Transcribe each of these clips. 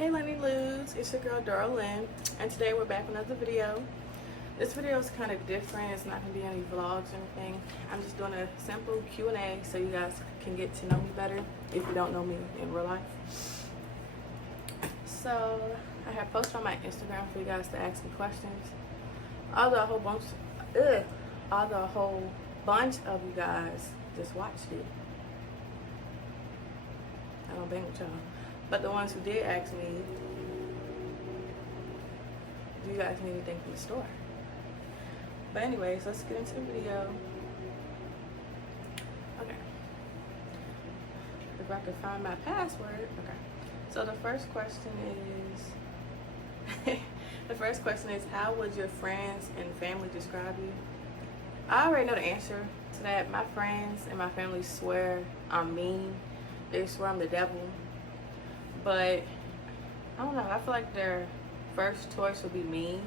Hey Linnie Lou, it's your girl Lynn, and today we're back with another video. This video is kind of different. It's not going to be any vlogs or anything. I'm just doing a simple Q&A so you guys can get to know me better if you don't know me in real life. So I have posted on my Instagram for you guys to ask me questions. Although a whole bunch of you guys just watched it. I don't bang with y'all. But the ones who did ask me, do you guys need anything from the store? But anyways, let's get into the video. Okay. If I can find my password. Okay. So the first question is, how would your friends and family describe you? I already know the answer to that. My friends and my family swear I'm mean. They swear I'm the devil. But I don't know, I feel like their first choice would be mean,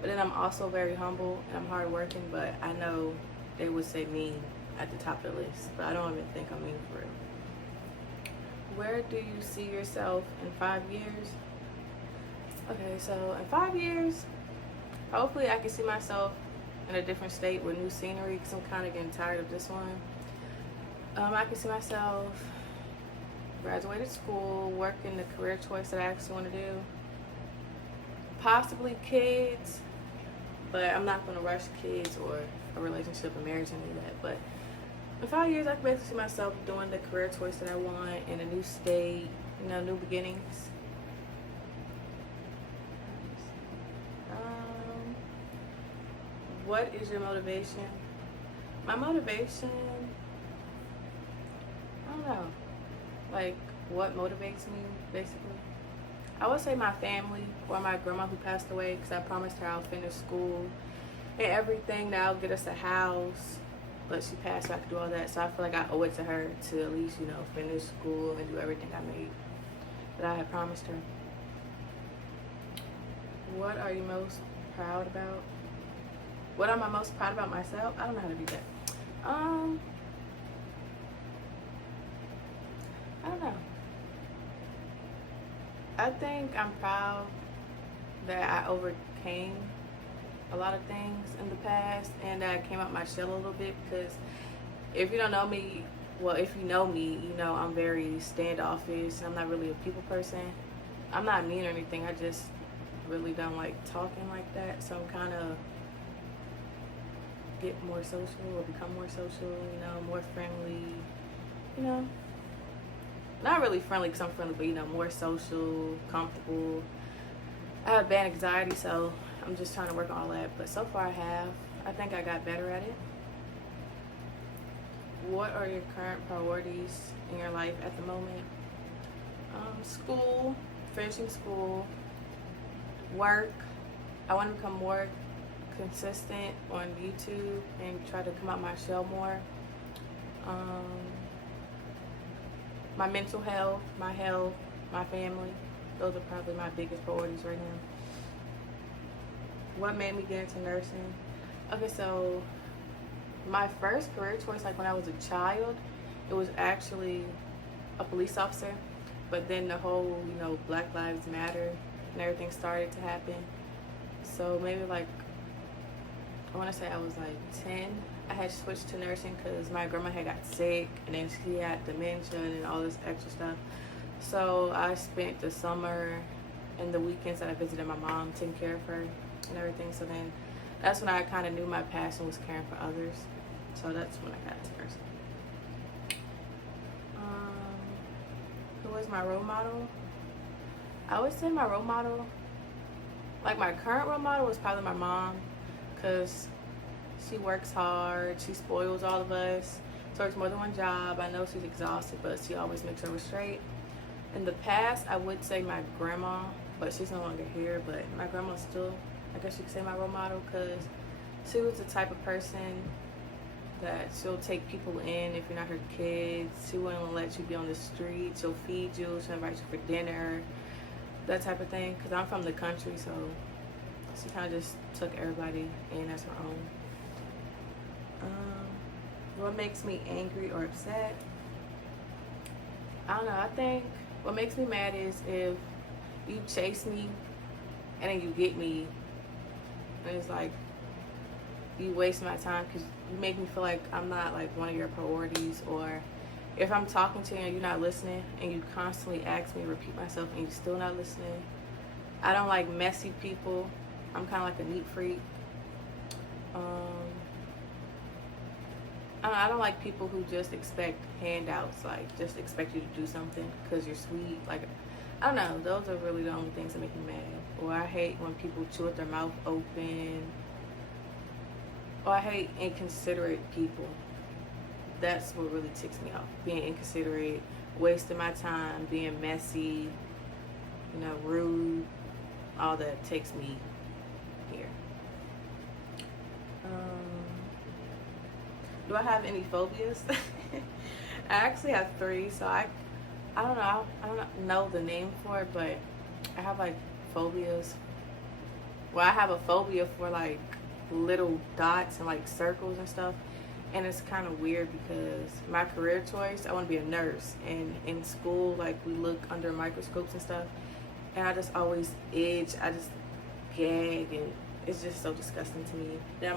but then I'm also very humble and I'm hardworking, but I know they would say mean at the top of the list, but I don't even think I'm mean for real. Where do you see yourself in 5 years? Okay, so in 5 years, hopefully I can see myself in a different state with new scenery, because I'm kind of getting tired of this one. I can see myself graduated school, working the career choice that I actually want to do. Possibly kids, but I'm not going to rush kids or a relationship or marriage or any of that. But in 5 years, I can basically see myself doing the career choice that I want in a new state, new beginnings. What is your motivation? My motivation, I don't know. Like, what motivates me, basically. I would say my family, or my grandma who passed away, because I promised her I'll finish school and everything, that I'll get us a house, but she passed, so I could do all that. So I feel like I owe it to her to at least, finish school and do everything that I had promised her. What are you most proud about? What am I most proud about myself? I don't know how to do that. I don't know. I think I'm proud that I overcame a lot of things in the past and that I came out my shell a little bit, because if you don't know me, well, if you know me, you know I'm very standoffish. I'm not really a people person. I'm not mean or anything. I just really don't like talking like that. So I'm kind of get more social or become more social, more friendly, Not really friendly because I'm friendly, but more social, comfortable. I have bad anxiety, so I'm just trying to work on all that. But so far I think I got better at it. What are your current priorities in your life at the moment? School, finishing school, work. I want to become more consistent on YouTube and try to come out my shell more. My mental health, my health, my family. Those are probably my biggest priorities right now. What made me get into nursing? Okay, so my first career choice, like when I was a child, it was actually a police officer. But then the whole, Black Lives Matter and everything started to happen. So maybe I want to say I was 10. I had switched to nursing because my grandma had got sick and then she had dementia and all this extra stuff. So I spent the summer and the weekends that I visited my mom, taking care of her and everything. So then that's when I kind of knew my passion was caring for others. So that's when I got into nursing. Who is my role model? I would say my role model, my current role model, was probably my mom, because she works hard, she spoils all of us, she works more than one job. I know she's exhausted, but she always makes her straight. In the past, I would say my grandma, but she's no longer here. But my grandma's still, I guess you could say, my role model, because she was the type of person that she'll take people in if you're not her kids. She wouldn't let you be on the street. She'll feed you, she'll invite you for dinner, that type of thing. Because I'm from the country, so she kind of just took everybody in as her own. What makes me angry or upset? I don't know. I think what makes me mad is if you chase me and then you get me, and it's like you waste my time because you make me feel like I'm not like one of your priorities. Or if I'm talking to you and you're not listening and you constantly ask me to repeat myself and you're still not listening. I don't like messy people. I'm kind of like a neat freak. I don't like people who just expect handouts, like just expect you to do something because you're sweet. Like, I don't know. Those are really the only things that make me mad. Or I hate when people chew with their mouth open. Or I hate inconsiderate people. That's what really ticks me off. Being inconsiderate, wasting my time, being messy, rude. All that takes me here. Do I have any phobias? I actually have 3, so I don't know. I don't know the name for it, but I have like phobias. Well, I have a phobia for like little dots and like circles and stuff, and it's kind of weird because my career choice, I want to be a nurse, and in school like we look under microscopes and stuff, and I just always itch. I just gag, and it's just so disgusting to me. Then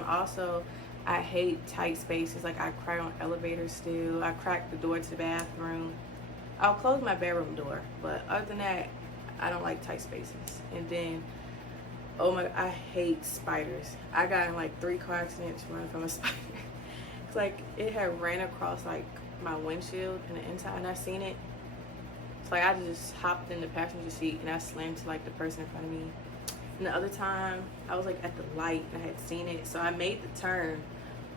I hate tight spaces. Like I cry on elevators still. I crack the door to the bathroom. I'll close my bedroom door, but other than that, I don't like tight spaces. And then, I hate spiders. I got in like 3 car accidents running from a spider. It's like it had ran across like my windshield and the inside, and I seen it. It's like I just hopped in the passenger seat and I slammed to like the person in front of me. And the other time, I was like at the light and I had seen it, so I made the turn,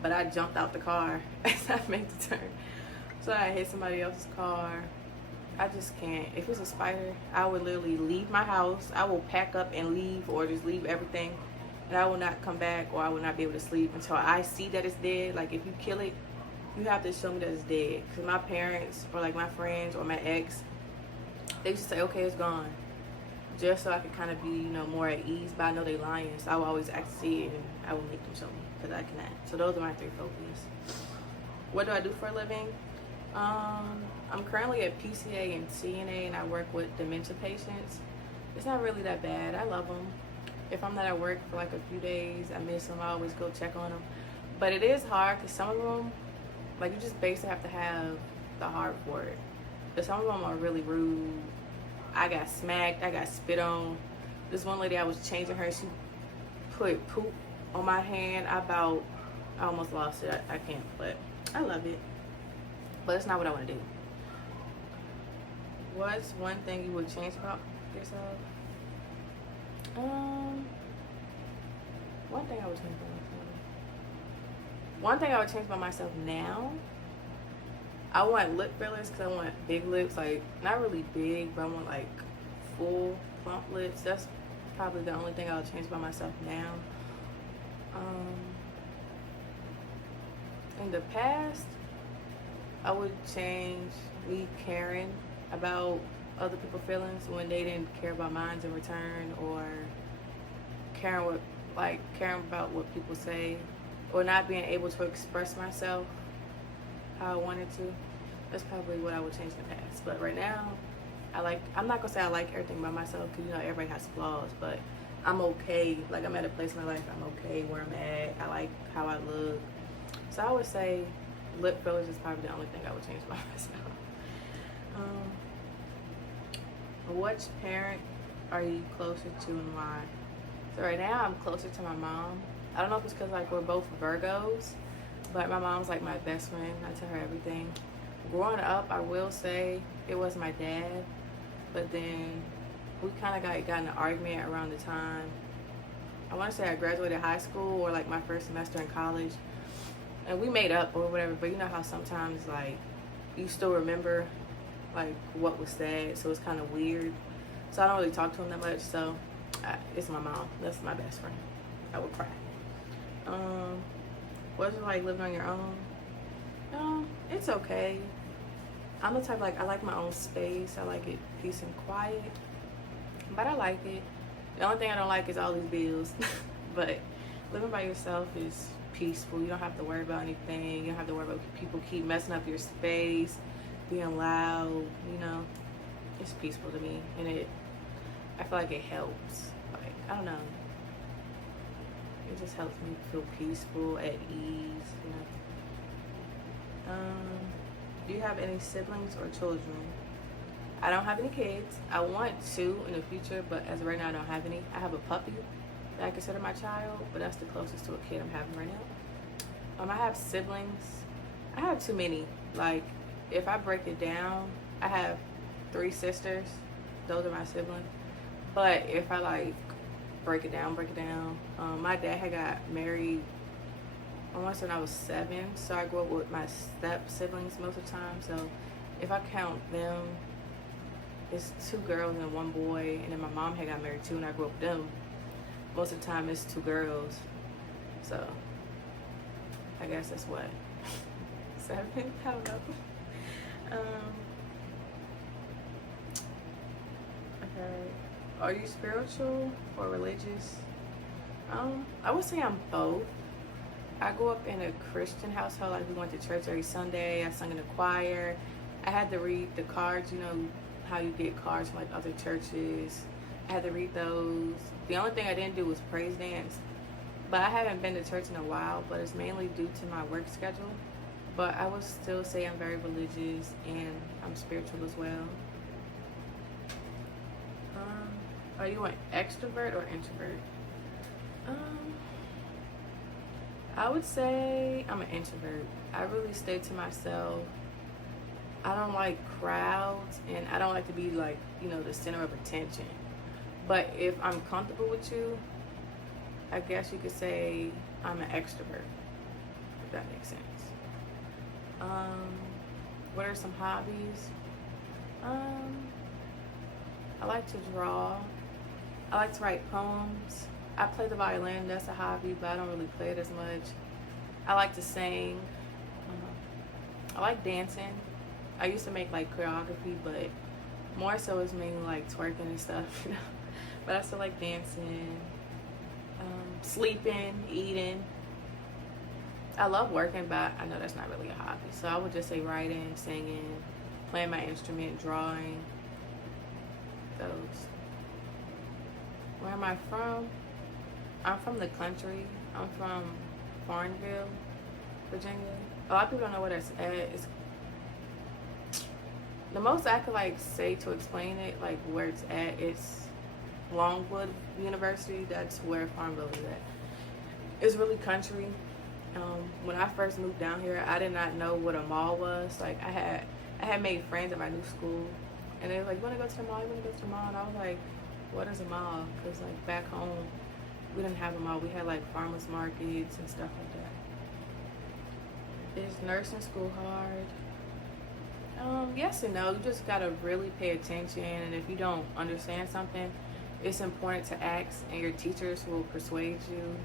but I jumped out the car as I made the turn. So I hit somebody else's car. I just can't. If it's a spider, I would literally leave my house. I will pack up and leave, or just leave everything, and I will not come back, or I will not be able to sleep until I see that it's dead. Like if you kill it, you have to show me that it's dead. Because my parents, or like my friends, or my ex, they just say, okay, it's gone. Just so I could kind of be, more at ease. But I know they lying, so I will always act to see it, and I will make them show me, because I cannot. So those are my 3 phobias. What do I do for a living? I'm currently at PCA and CNA, and I work with dementia patients. It's not really that bad. I love them. If I'm not at work for like a few days, I miss them. I always go check on them. But it is hard because some of them, like, you just basically have to have the heart for it. But some of them are really rude. I got smacked. I got spit on. This one lady, I was changing her. She put poop on my hand. I almost lost it. I can't, but I love it. But it's not what I want to do. What's one thing you would change about yourself? One thing I would change about myself. One thing I would change about myself now. I want lip fillers because I want big lips. Like, not really big, but I want like full, plump lips. That's probably the only thing I would change about myself now. In the past, I would change me caring about other people's feelings when they didn't care about mine in return, or caring about what people say, or not being able to express myself how I wanted to. That's probably what I would change in the past. But right now, I'm not gonna say I like everything about myself, because everybody has flaws, but I'm okay. Like, I'm at a place in my life, I'm okay where I'm at. I like how I look. So I would say lip fillers is probably the only thing I would change about myself. Which parent are you closer to and why? So right now I'm closer to my mom. I don't know if it's because like we're both Virgos, but my mom's like my best friend. I tell her everything. Growing up, I will say it was my dad, but then we kind of got in an argument around the time, I want to say I graduated high school, or like my first semester in college, and we made up or whatever. But you know how sometimes like you still remember like what was said, so it's kind of weird. So I don't really talk to him that much. So it's my mom. That's my best friend. I would cry. What's it like living on your own? It's okay. I'm the type, like, I like my own space. I like it peace and quiet, but I like it. The only thing I don't like is all these bills. But living by yourself is peaceful. You don't have to worry about anything. You don't have to worry about people keep messing up your space, being loud. It's peaceful to me, and I feel like it helps. Like, I don't know. It just helps me feel peaceful, at ease, you know. Do you have any siblings or children? I don't have any kids. I want to in the future, but as of right now, I don't have any. I have a puppy that I consider my child, but that's the closest to a kid I'm having right now. I have siblings. I have too many. Like, if I break it down, I have 3 sisters. Those are my siblings. But if I like break it down, my dad had got married, I want to say when I was 7, so I grew up with my step siblings most of the time. So if I count them, it's 2 girls and 1 boy, and then my mom had got married too, and I grew up with them. Most of the time it's 2 girls, so I guess that's what 7. I don't know. Okay. Are you spiritual or religious? I would say I'm both. I grew up in a Christian household. Like, we went to church every Sunday. I sung in the choir. I had to read the cards, you know, how you get cards from like other churches. I had to read those. The only thing I didn't do was praise dance. But I haven't been to church in a while, but it's mainly due to my work schedule. But I would still say I'm very religious and I'm spiritual as well. Are you an extrovert or introvert? I would say I'm an introvert. I really stay to myself. I don't like crowds, and I don't like to be like, you know, the center of attention. But if I'm comfortable with you, I guess you could say I'm an extrovert, if that makes sense. What are some hobbies? I like to draw. I like to write poems. I play the violin, that's a hobby, but I don't really play it as much. I like to sing. I like dancing. I used to make like choreography, but more so it's mainly like twerking and stuff, you know. But I still like dancing, sleeping, eating. I love working, but I know that's not really a hobby. So I would just say writing, singing, playing my instrument, drawing, those. Where am I from? I'm from the country. I'm from Farmville, Virginia. A lot of people don't know where that's at. It's the most I could like say to explain it, like where it's at, it's Longwood University. That's where Farmville is at. It's really country. When I first moved down here, I did not know what a mall was. Like, I had made friends at my new school, and they were like, "You want to go to the mall? You want to go to the mall?" And I was like, "What is a mall?" Because like back home, we didn't have a mall. We had like farmers markets and stuff like that. Is nursing school hard? Yes and no. You just gotta really pay attention, and if you don't understand something, it's important to ask, and your teachers will persuade you.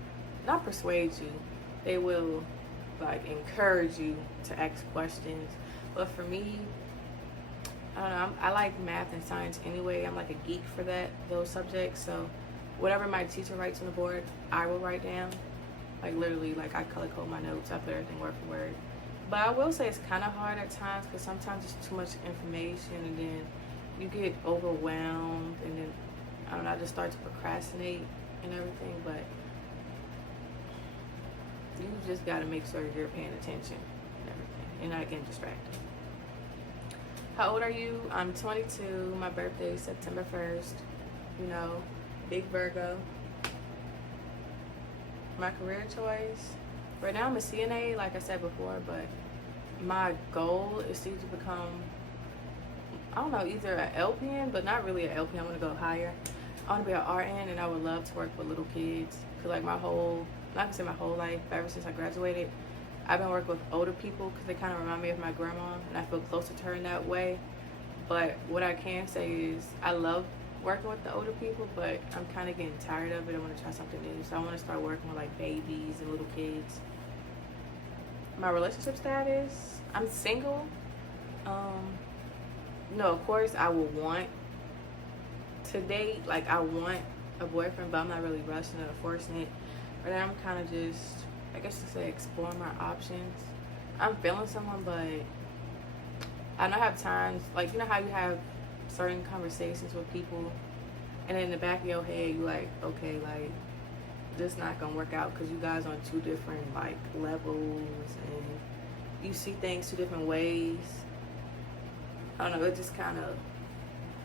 Not persuade you. They will like encourage you to ask questions. But for me, I don't know, I like math and science anyway. I'm like a geek for those subjects. So whatever my teacher writes on the board, I will write down. Like literally, like I color code my notes. I put everything word for word. But I will say it's kind of hard at times because sometimes it's too much information, and then you get overwhelmed, and then I don't know, I just start to procrastinate and everything. But you just got to make sure you're paying attention and everything and not getting distracted. How old are you? I'm 22. My birthday is September 1st. You know, big Virgo. My career choice. Right now I'm a CNA, like I said before, but my goal is to become, I don't know, either an LPN, but not really an LPN. I want to go higher. I want to be an RN, and I would love to work with little kids. Because like not gonna say my whole life, but ever since I graduated, I've been working with older people because they kind of remind me of my grandma, and I feel closer to her in that way. But what I can say is I love working with the older people, but I'm kind of getting tired of it. I want to try something new, so I want to start working with like babies and little kids. My relationship status, I'm single. No, of course I would want to date. Like, I want a boyfriend, but I'm not really rushing it or forcing it. But I'm kind of just, I guess you say, exploring my options. I'm feeling someone, but I know I have times, like, you know how you have certain conversations with people And in the back of your head, you like, okay, like, this not gonna work out because you guys on two different, like, levels, and you see things two different ways. I don't know, it just kind of,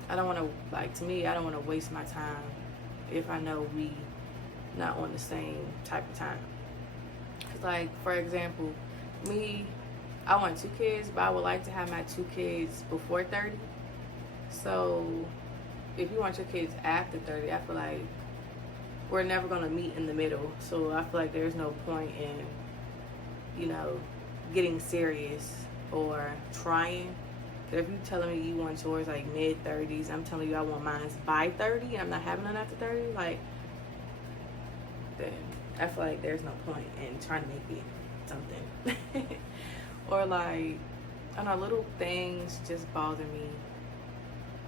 I don't want to, like, to me, I don't want to waste my time if I know we not on the same type of time. Cause, like, for example, me, I want 2 kids, but I would like to have my 2 kids before 30. So if you want your kids after 30, I feel like we're never going to meet in the middle. So I feel like there's no point in, you know, getting serious or trying. If you're telling me you want yours like mid-30s, I'm telling you I want mine by 30 and I'm not having none after 30, like, then I feel like there's no point in trying to make it something. Or like, I don't know, little things just bother me.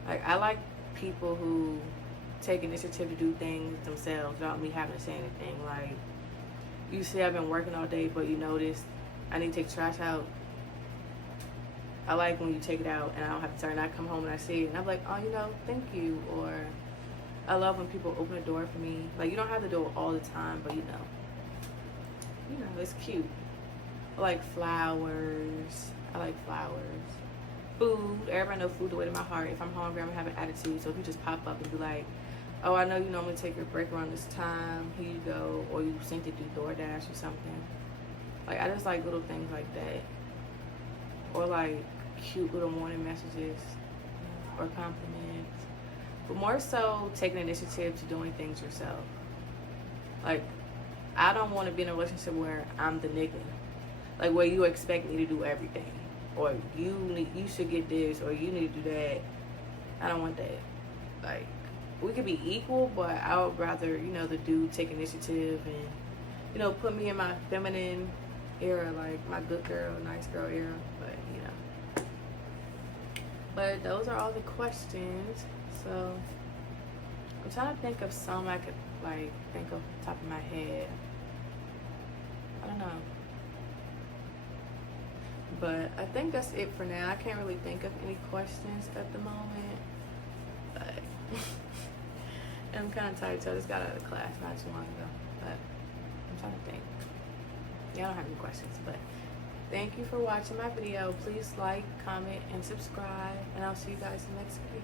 Like, I like people who take initiative to do things themselves without me having to say anything. Like, you see I've been working all day, but you notice I need to take the trash out. I like when you take it out and I don't have to turn. I come home and I see it and I'm like, oh, you know, thank you. Or I love when people open the door for me. Like, you don't have to do it all the time, but you know, it's cute. I like flowers. I like flowers. Food. Everybody know food the way to my heart. If I'm hungry, I'm gonna have an attitude. So if you just pop up and be like, oh, I know you normally take your break around this time. Here you go. Or you sent it through DoorDash or something. Like, I just like little things like that. Or like cute little morning messages or compliments. But more so taking initiative to doing things yourself. Like, I don't want to be in a relationship where I'm the nigga. Like, where you expect me to do everything. Or you should get this, or you need to do that. I don't want that. Like, we could be equal, but I would rather, you know, the dude take initiative and, you know, put me in my feminine era, like my good girl, nice girl era. But, you know. But those are all the questions. So I'm trying to think of some I could, like, think off the top of my head. I don't know. But I think that's it for now. I can't really think of any questions at the moment. But I'm kind of tired, so I just got out of class not too long ago. But I'm trying to think. Yeah, I don't have any questions. But thank you for watching my video. Please like, comment, and subscribe. And I'll see you guys in the next video.